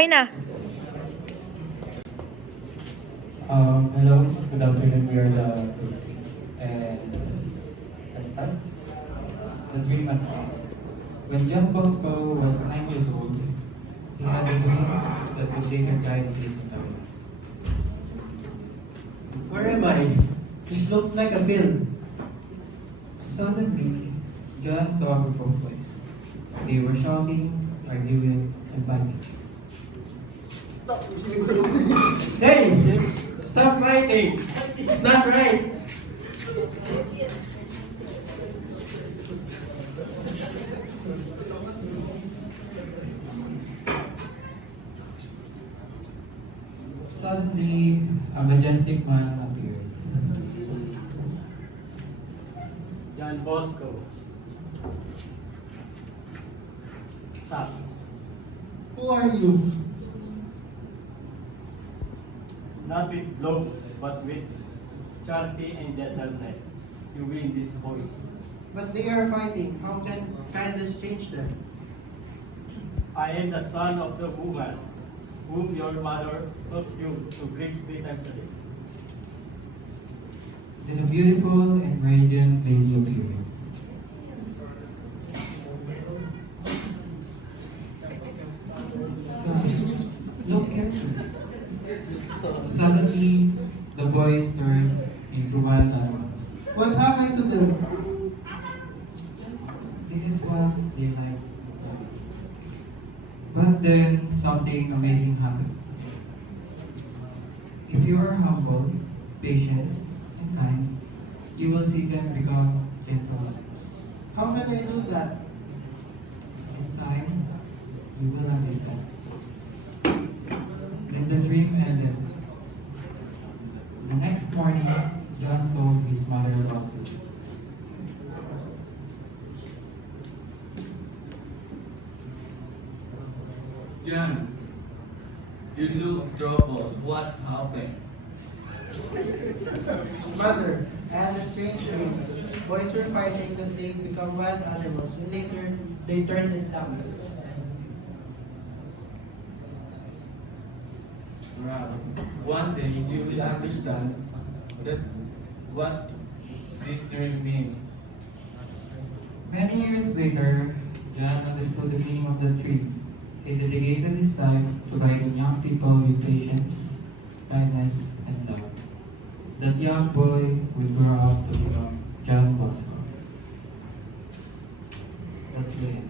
Okay na. Hello, good afternoon. We are the group three. And let's start. The dream unfolded. When John Bosco was 9 years old, he had a dream that would later guide his entire life. Where am I? This looks like a film. Suddenly, John saw a group of boys. They were shouting, arguing, and fighting. Hey! Stop writing! It's not right! Suddenly, a majestic man appeared. John Bosco. Stop. Who are you? Not with blows, but with charity and gentleness. You win these boys. But they are fighting. How can kindness change them? I am the son of the woman whom your mother taught you to greet 3 times a day. Then a beautiful and radiant lady appeared. John, look carefully. Suddenly, the boys turned into wild animals. What happened to them? This is what they like. But then, something amazing happened. If you are humble, patient, and kind, you will see them become gentle lambs. How can I do that? In time, you will understand. Then the dream ended. The next morning, John told his mother about it. John, you look troubled. What happened? Mother, I had a strange dream. Boys were fighting that they become wild animals and later they turned into llamas. Well, one day you will understand that what this dream means. Many years later, John understood the meaning of the dream. He dedicated his life to guiding young people with patience, kindness, and love. That young boy would grow up to become John Bosco. That's the end.